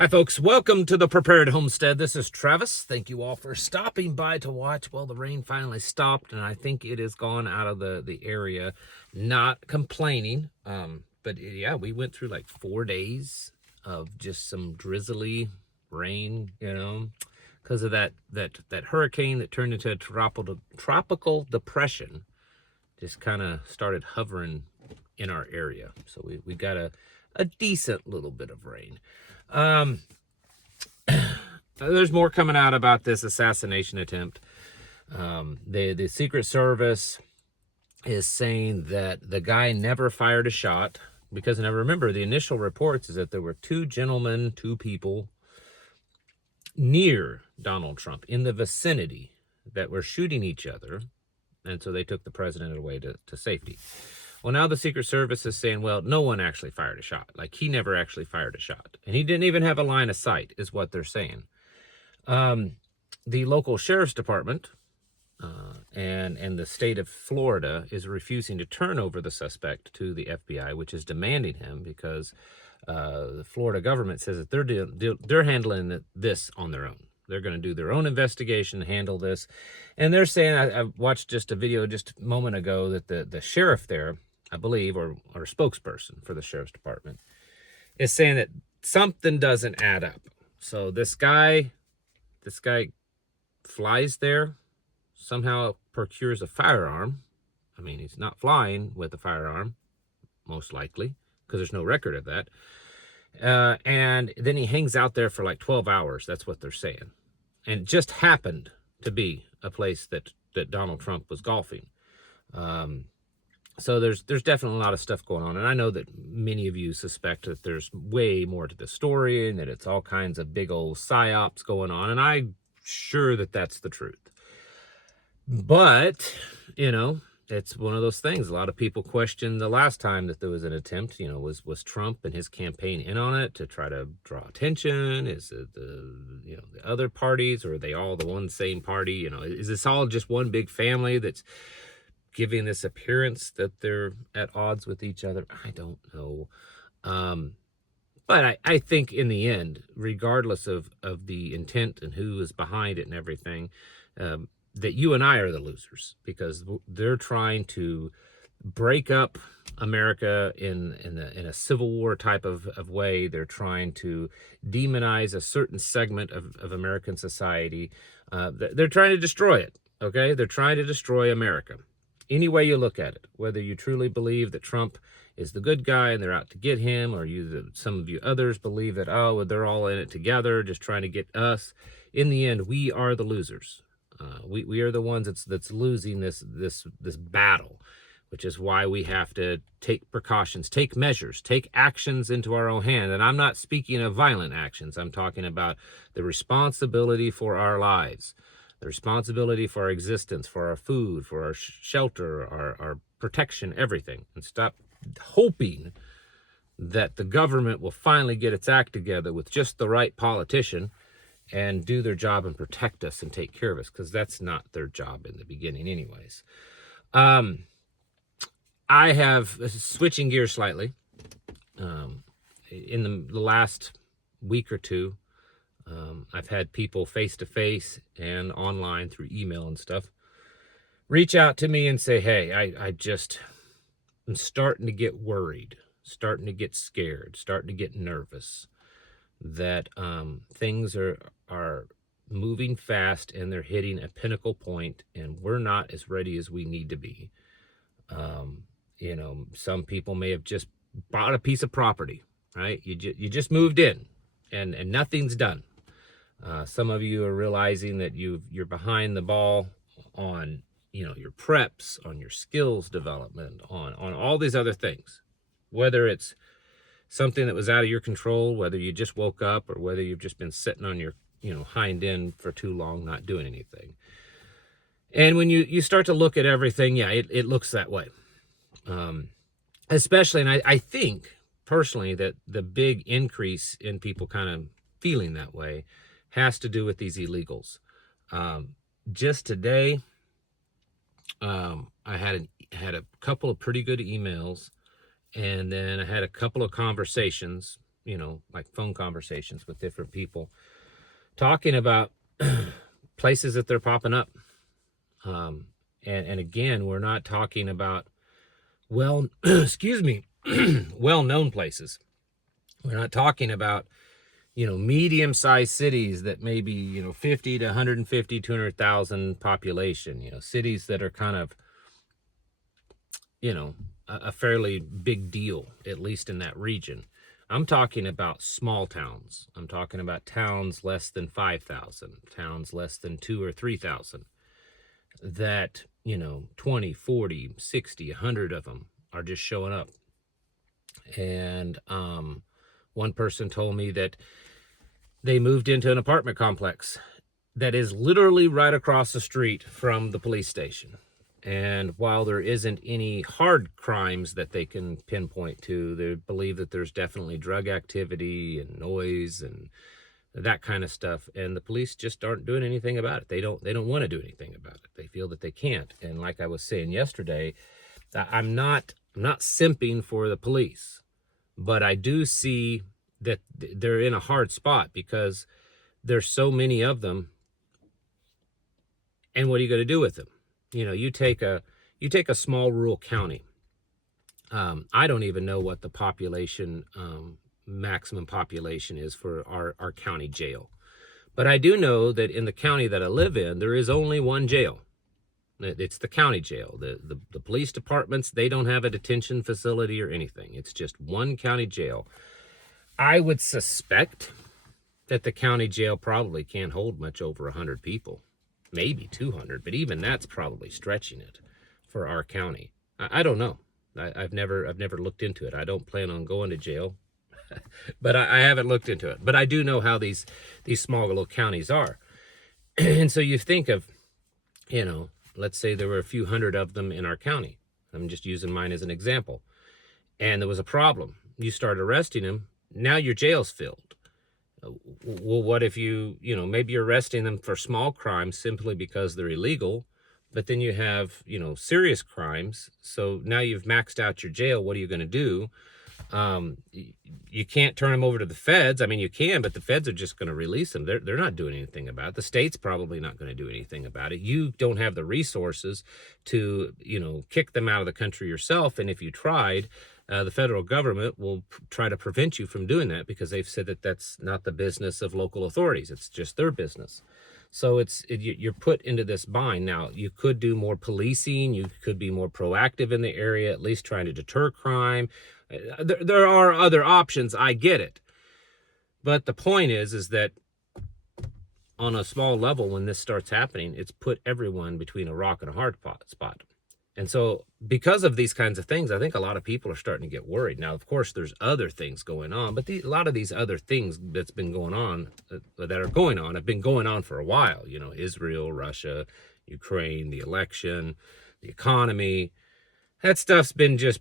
Hi folks, welcome to the Prepared Homestead. This is Travis. Thank you all for stopping by to watch. Well, the rain finally stopped and I think it is gone out of the area. Not complaining, but yeah, we went through like 4 days of just some drizzly rain, because of that hurricane that turned into a tropical depression. Just kind of started hovering in our area. So we got a decent little bit of rain. There's more coming out about this assassination attempt. The Secret Service is saying that the guy never fired a shot, because now remember, the initial reports is that there were two people near Donald Trump in the vicinity that were shooting each other, and so they took the president away to safety. Well, now the Secret Service is saying, well, no one actually fired a shot. Like, he never actually fired a shot. And he didn't even have a line of sight, is what they're saying. The local sheriff's department and the state of Florida is refusing to turn over the suspect to the FBI, which is demanding him, because the Florida government says that they're handling this on their own. They're going to do their own investigation, handle this. And they're saying, I watched just a video just a moment ago, that the sheriff there, I believe, or a spokesperson for the sheriff's department, is saying that something doesn't add up. So this guy flies there, somehow procures a firearm. I mean, he's not flying with a firearm, most likely, because there's no record of that. And then he hangs out there for like 12 hours. That's what they're saying. And it just happened to be a place that Donald Trump was golfing. So there's definitely a lot of stuff going on. And I know that many of you suspect that there's way more to the story and that it's all kinds of big old psyops going on. And I'm sure that that's the truth. But, it's one of those things. A lot of people questioned the last time that there was an attempt, was Trump and his campaign in on it to try to draw attention? Is it the other parties, or are they all the one same party? Is this all just one big family that's giving this appearance that they're at odds with each other? I don't know. But I think in the end, regardless of the intent and who is behind it and everything, that you and I are the losers, because they're trying to break up America in a civil war type of way. They're trying to demonize a certain segment of American society. They're trying to destroy it, okay? They're trying to destroy America. Any way you look at it, whether you truly believe that Trump is the good guy and they're out to get him, or some of you others believe that, oh, they're all in it together, just trying to get us. In the end, we are the losers. We are the ones that's losing this battle, which is why we have to take precautions, take measures, take actions into our own hand. And I'm not speaking of violent actions. I'm talking about the responsibility for our lives, the responsibility for our existence, for our food, for our shelter, our protection, everything. And stop hoping that the government will finally get its act together with just the right politician and do their job and protect us and take care of us, because that's not their job in the beginning anyways. I have, switching gears slightly, in the last week or two, I've had people face-to-face and online through email and stuff reach out to me and say, hey, I'm starting to get worried, starting to get scared, starting to get nervous that things are moving fast and they're hitting a pinnacle point, and we're not as ready as we need to be. Some people may have just bought a piece of property, right? You just moved in and nothing's done. Some of you are realizing that you're behind the ball on, your preps, on your skills development, on all these other things, whether it's something that was out of your control, whether you just woke up or whether you've just been sitting on your, hind end for too long, not doing anything. And when you start to look at everything, yeah, it looks that way. Especially, and I think personally that the big increase in people kind of feeling that way has to do with these illegals. Just today, I had a couple of pretty good emails, and then I had a couple of conversations, like phone conversations with different people, talking about places that they're popping up. And again, we're not talking about, excuse me, well-known places. We're not talking about, medium-sized cities that maybe, 50 to 150, 200,000 population, cities that are kind of, a fairly big deal, at least in that region. I'm talking about small towns. I'm talking about towns less than 5,000, towns less than 2 or 3,000, that, 20, 40, 60, 100 of them are just showing up. And one person told me that they moved into an apartment complex that is literally right across the street from the police station. And while there isn't any hard crimes that they can pinpoint to, they believe that there's definitely drug activity and noise and that kind of stuff. And the police just aren't doing anything about it. They don't want to do anything about it. They feel that they can't. And like I was saying yesterday, I'm not simping for the police, but I do see that they're in a hard spot because there's so many of them. And what are you going to do with them? You take a small rural county. I don't even know what the population, maximum population is for our county jail. But I do know that in the county that I live in, there is only one jail. It's the county jail. The police departments, they don't have a detention facility or anything. It's just one county jail. I would suspect that the county jail probably can't hold much over 100 people. Maybe 200, but even that's probably stretching it for our county. I don't know. I've never looked into it. I don't plan on going to jail, but I haven't looked into it. But I do know how these small little counties are. And so you think of, let's say there were a few hundred of them in our county. I'm just using mine as an example. And there was a problem. You start arresting them. Now your jail's filled. Well, what if maybe you're arresting them for small crimes simply because they're illegal, but then you have, serious crimes. So now you've maxed out your jail. What are you going to do? You can't turn them over to the feds. I mean, you can, but the feds are just going to release them. They're not doing anything about it. The state's probably not going to do anything about it. You don't have the resources to, kick them out of the country yourself. And if you tried, the federal government will try to prevent you from doing that because they've said that that's not the business of local authorities. It's just their business. So you're put into this bind. Now, you could do more policing. You could be more proactive in the area, at least trying to deter crime. There are other options. I get it. But the point is that on a small level, when this starts happening, it's put everyone between a rock and a hard spot. And so because of these kinds of things, I think a lot of people are starting to get worried. Now, of course, there's other things going on, but a lot of these other things that's been going on, have been going on for a while. Israel, Russia, Ukraine, the election, the economy. That stuff's been just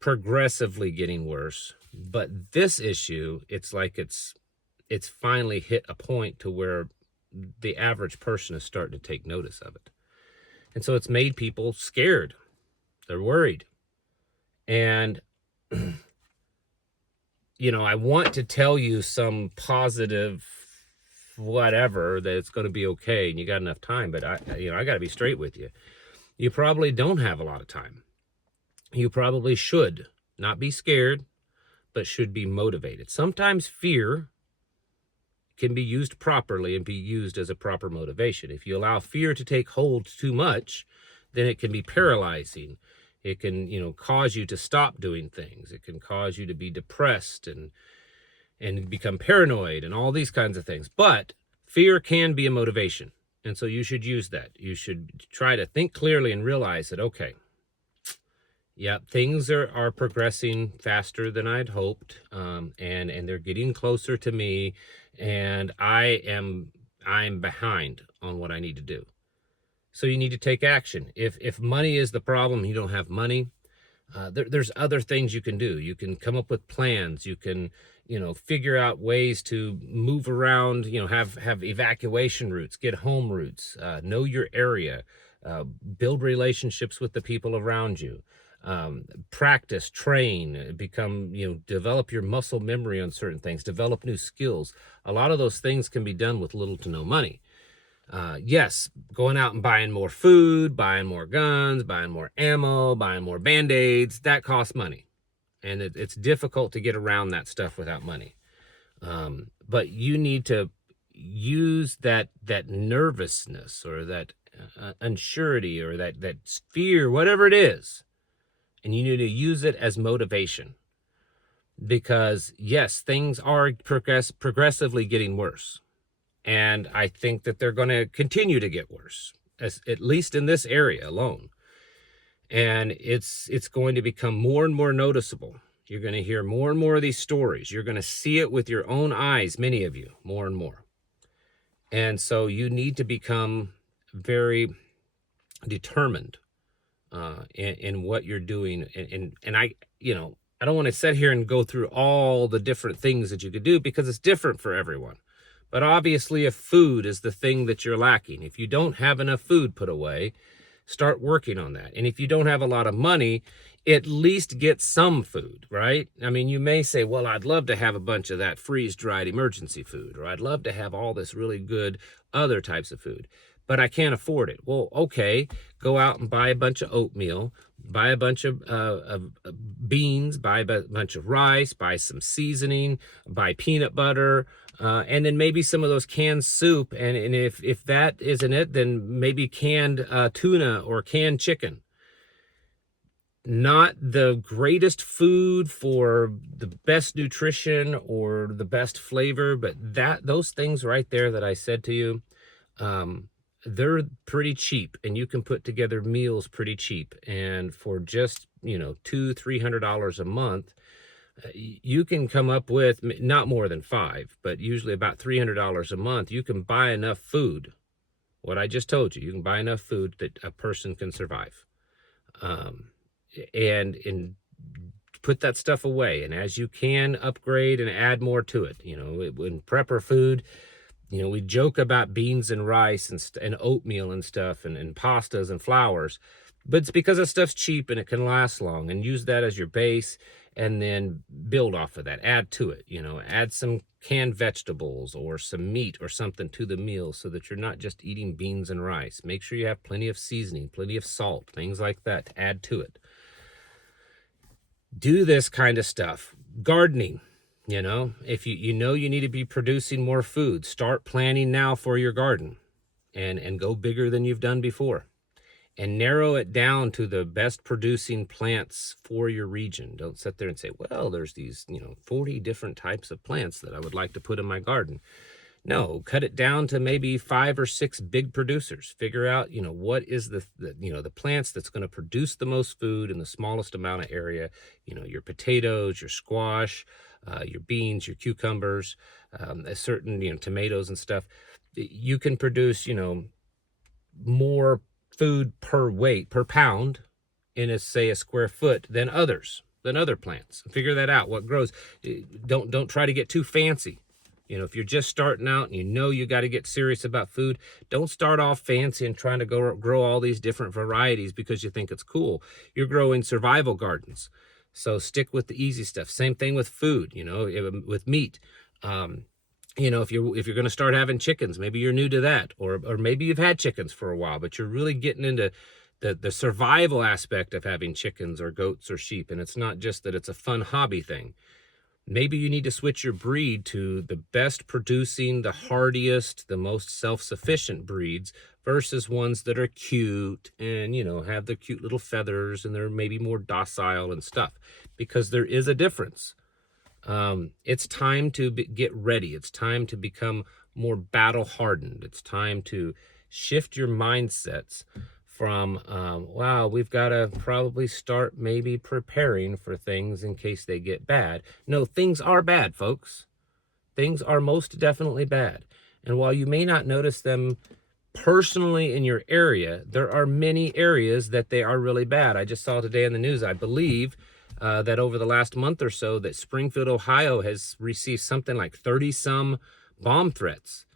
progressively getting worse. But this issue, it's like it's finally hit a point to where the average person is starting to take notice of it. And so it's made people scared. They're worried. And, I want to tell you some positive whatever that it's going to be okay and you got enough time. But I got to be straight with you. You probably don't have a lot of time. You probably should not be scared, but should be motivated. Sometimes fear can be used properly and be used as a proper motivation. If you allow fear to take hold too much, then it can be paralyzing. It can, cause you to stop doing things. It can cause you to be depressed and become paranoid and all these kinds of things. But fear can be a motivation. And so you should use that. You should try to think clearly and realize that, okay, yeah, things are progressing faster than I'd hoped, and they're getting closer to me, and I'm behind on what I need to do. So you need to take action. If money is the problem, you don't have money, there's other things you can do. You can come up with plans. You can, figure out ways to move around, have evacuation routes, get home routes, know your area, build relationships with the people around you. practice, train, become, develop your muscle memory on certain things, develop new skills. A lot of those things can be done with little to no money. Yes, going out and buying more food, buying more guns, buying more ammo, buying more Band-Aids, that costs money. And it's difficult to get around that stuff without money. But you need to use that nervousness or that unsurety or that fear, whatever it is, and you need to use it as motivation. Because yes, things are progressively getting worse. And I think that they're going to continue to get worse, at least in this area alone. And it's going to become more and more noticeable. You're going to hear more and more of these stories. You're going to see it with your own eyes, many of you, more and more. And so you need to become very determined in what you're doing. And I don't want to sit here and go through all the different things that you could do because it's different for everyone. But obviously, if food is the thing that you're lacking, if you don't have enough food put away, start working on that. And if you don't have a lot of money, at least get some food, right? I mean, you may say, well, I'd love to have a bunch of that freeze-dried emergency food, or I'd love to have all this really good other types of food, but I can't afford it. Well, okay, go out and buy a bunch of oatmeal, buy a bunch of beans, buy a bunch of rice, buy some seasoning, buy peanut butter, and then maybe some of those canned soup. And if that isn't it, then maybe canned tuna or canned chicken. Not the greatest food for the best nutrition or the best flavor, but those things right there that I said to you, they're pretty cheap, and you can put together meals pretty cheap. And for just, $200-300 a month, you can come up with not more than $500, but usually about $300 a month. You can buy enough food. What I just told you, you can buy enough food that a person can survive. And put that stuff away. And as you can, upgrade and add more to it. In prepper food, we joke about beans and rice and oatmeal and stuff and pastas and flours, but it's because that stuff's cheap and it can last long. And use that as your base and then build off of that. Add to it, add some canned vegetables or some meat or something to the meal so that you're not just eating beans and rice. Make sure you have plenty of seasoning, plenty of salt, things like that to add to it. Do this kind of stuff. Gardening, if you need to be producing more food, start planning now for your garden and go bigger than you've done before. And narrow it down to the best producing plants for your region. Don't sit there and say, well, there's these, 40 different types of plants that I would like to put in my garden. No, cut it down to maybe 5 or 6 big producers. Figure out, what is the plants that's going to produce the most food in the smallest amount of area. Your potatoes, your squash, your beans, your cucumbers, a certain, tomatoes and stuff. You can produce, more food per pound in a square foot than other plants. Figure that out, what grows. Don't try to get too fancy. If you're just starting out and you got to get serious about food, don't start off fancy and trying to grow all these different varieties because you think it's cool. You're growing survival gardens. So stick with the easy stuff. Same thing with food, with meat. If you're going to start having chickens, maybe you're new to that, or maybe you've had chickens for a while, but you're really getting into the survival aspect of having chickens or goats or sheep. And it's not just that it's a fun hobby thing. Maybe you need to switch your breed to the best producing, the hardiest, the most self-sufficient breeds versus ones that are cute and, have their cute little feathers and they're maybe more docile and stuff, because there is a difference. It's time to get ready. It's time to become more battle hardened. It's time to shift your mindsets from, wow, we've got to probably start maybe preparing for things in case they get bad. No, things are bad, folks. Things are most definitely bad. And while you may not notice them personally in your area, there are many areas that they are really bad. I just saw today in the news, I believe, that over the last month or so that Springfield, Ohio has received something like 30-some bomb threats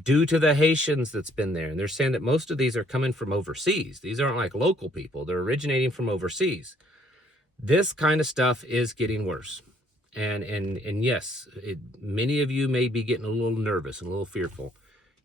due to the Haitians that's been there. And they're saying that most of these are coming from overseas. These aren't like local people. They're originating from overseas. This kind of stuff is getting worse. And yes, many of you may be getting a little nervous and a little fearful.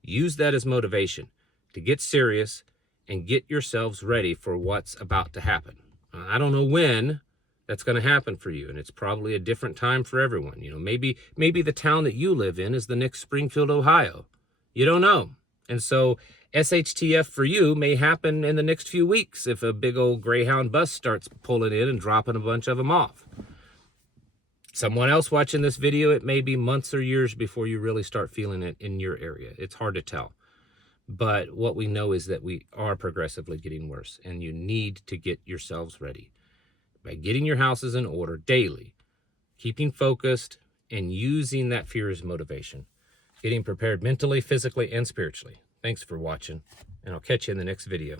Use that as motivation to get serious and get yourselves ready for what's about to happen. I don't know when that's going to happen for you, and it's probably a different time for everyone. You know, maybe the town that you live in is the next Springfield, Ohio. You don't know. And so SHTF for you may happen in the next few weeks if a big old Greyhound bus starts pulling in and dropping a bunch of them off. Someone else watching this video, it may be months or years before you really start feeling it in your area. It's hard to tell. But what we know is that we are progressively getting worse, and you need to get yourselves ready by getting your houses in order daily, keeping focused, and using that fear as motivation, getting prepared mentally, physically, and spiritually. Thanks for watching, and I'll catch you in the next video.